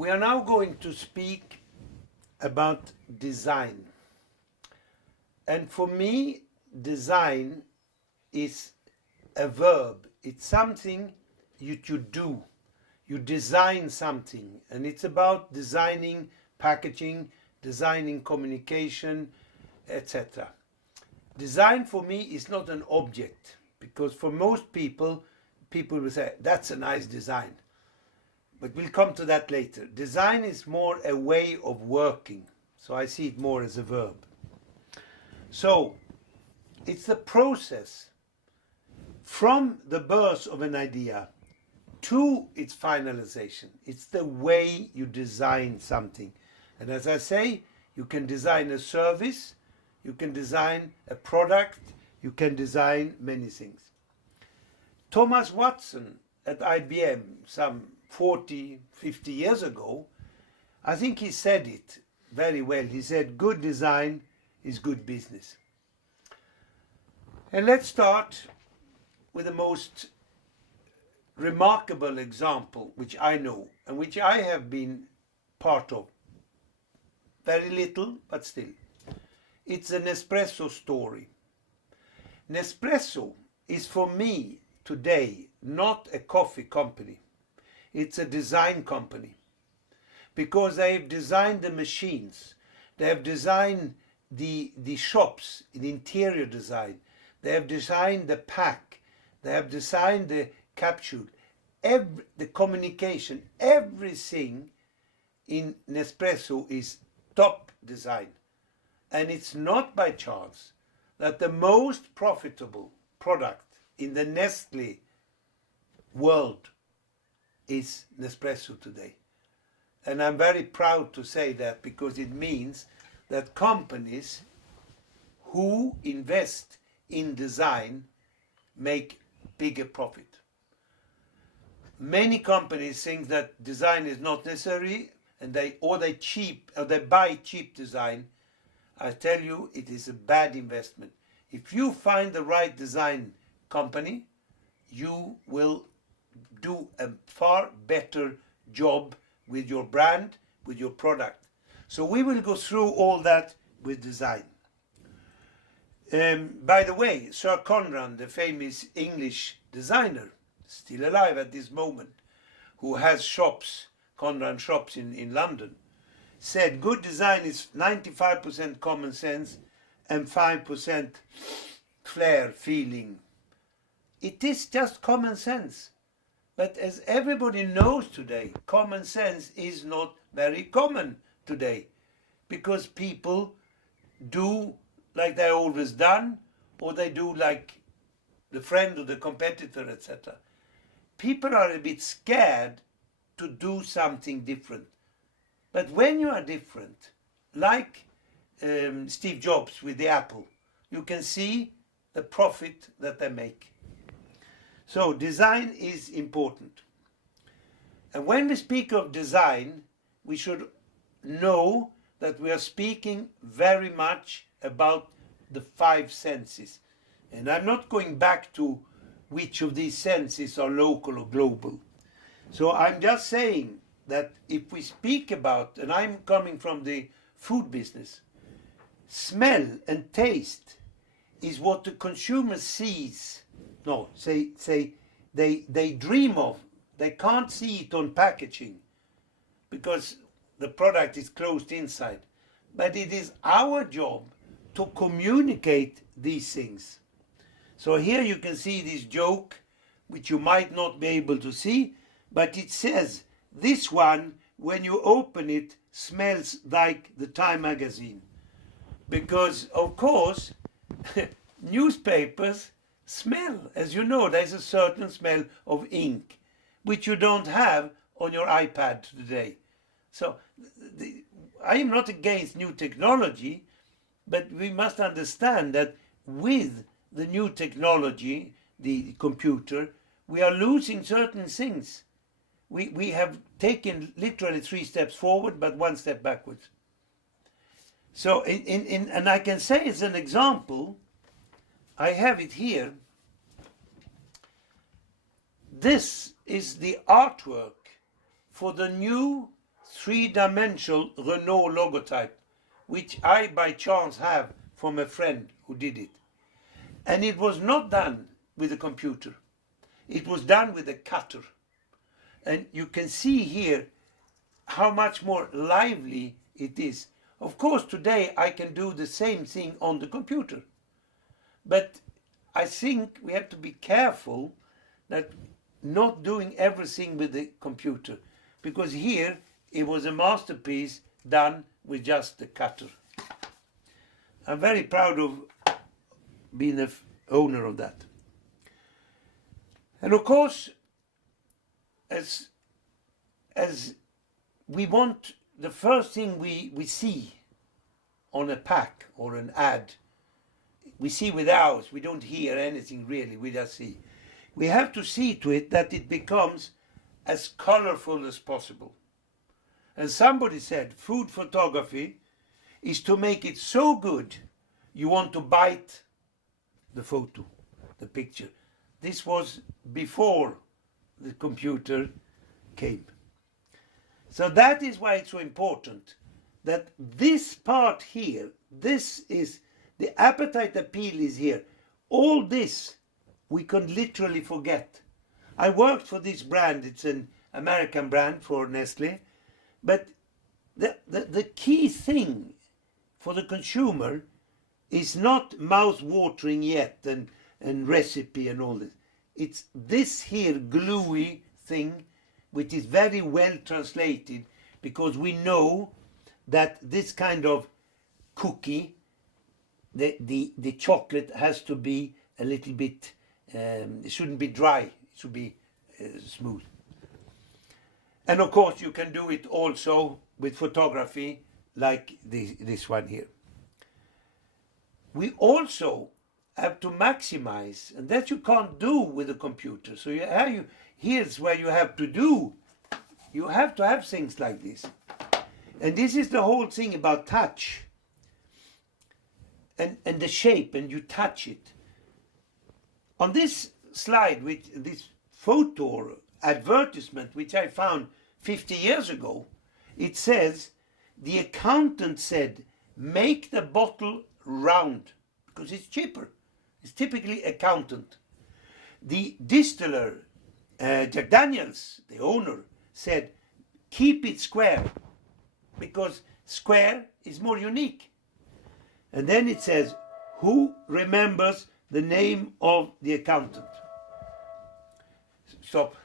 We are now going to speak about design. And for me, design is a verb. It's something you do. You design something, and it's about designing packaging, designing communication, etc. Design for me is not an object, because for most people will say, that's a nice design. But we'll come to that later. Design is more a way of working, so I see it more as a verb. So it's the process from the birth of an idea to its finalization. It's the way you design something. And as I say, you can design a service, you can design a product, you can design many things. Thomas Watson at IBM, some 40, 50 years ago, I think he said it very well. He said, good design is good business. And let's start with the most remarkable example, which I know, and which I have been part of. Very little, but still. It's a Nespresso story. Nespresso is for me today not a coffee company. It's a design company. Because they've designed the machines. They have designed the shops, the interior design. They have designed the pack. They have designed the capsule. The communication, everything in Nespresso is top design. And it's not by chance that the most profitable product in the Nestle world is Nespresso today. And I'm very proud to say that, because it means that companies who invest in design make bigger profit. Many companies think that design is not necessary, and they buy cheap design. I tell you, it is a bad investment. If you find the right design company, you will do a far better job with your brand, with your product. So we will go through all that with design. By the way, Sir Conran, the famous English designer, still alive at this moment, who has shops, Conran shops in London, said good design is 95% common sense and 5% flair, feeling. It is just common sense. But as everybody knows today, common sense is not very common today, because people do like they're always done, or they do like the friend or the competitor, etc. People are a bit scared to do something different. But when you are different, like Steve Jobs with the Apple, you can see the profit that they make. So design is important. And when we speak of design, we should know that we are speaking very much about the five senses. And I'm not going back to which of these senses are local or global. So I'm just saying that if we speak about, and I'm coming from the food business, smell and taste is what the consumer sees. No, they dream of. They can't see it on packaging because the product is closed inside. But it is our job to communicate these things. So here you can see this joke, which you might not be able to see, but it says, this one, when you open it, smells like the Time magazine. Because, of course, newspapers smell. As you know, there's a certain smell of ink, which you don't have on your iPad today. So I am not against new technology, but we must understand that with the new technology, the computer, we are losing certain things. We have taken literally 3 steps forward, but 1 step backwards. So, and I can say as an example, I have it here. This is the artwork for the new three-dimensional Renault logotype, which I by chance have from a friend who did it. And it was not done with a computer. It was done with a cutter. And you can see here how much more lively it is. Of course, today I can do the same thing on the computer. But I think we have to be careful that not doing everything with the computer. Because here it was a masterpiece done with just the cutter. I'm very proud of being the owner of that. And of course, as we want, the first thing we see on a pack or an ad, we see with ours, we don't hear anything really, we just see. We have to see to it that it becomes as colorful as possible. And somebody said food photography is to make it so good you want to bite the photo, the picture. This was before the computer came. So that is why it's so important that this part here, this is, the appetite appeal is here. All this we can literally forget. I worked for this brand, it's an American brand for Nestle, but the key thing for the consumer is not mouth-watering yet and recipe and all this. It's this here gluey thing which is very well translated, because we know that this kind of cookie, the chocolate has to be a little bit, it shouldn't be dry, it should be smooth. And of course you can do it also with photography like this one here. We also have to maximize, and that you can't do with a computer. So here's where you have to have things like this. And this is the whole thing about touch and the shape, and you touch it. On this slide, with this photo or advertisement, which I found 50 years ago, it says, the accountant said, make the bottle round, because it's cheaper. It's typically accountant. The distiller, Jack Daniels, the owner, said, keep it square, because square is more unique. And then it says, who remembers the name of the accountant? Stop.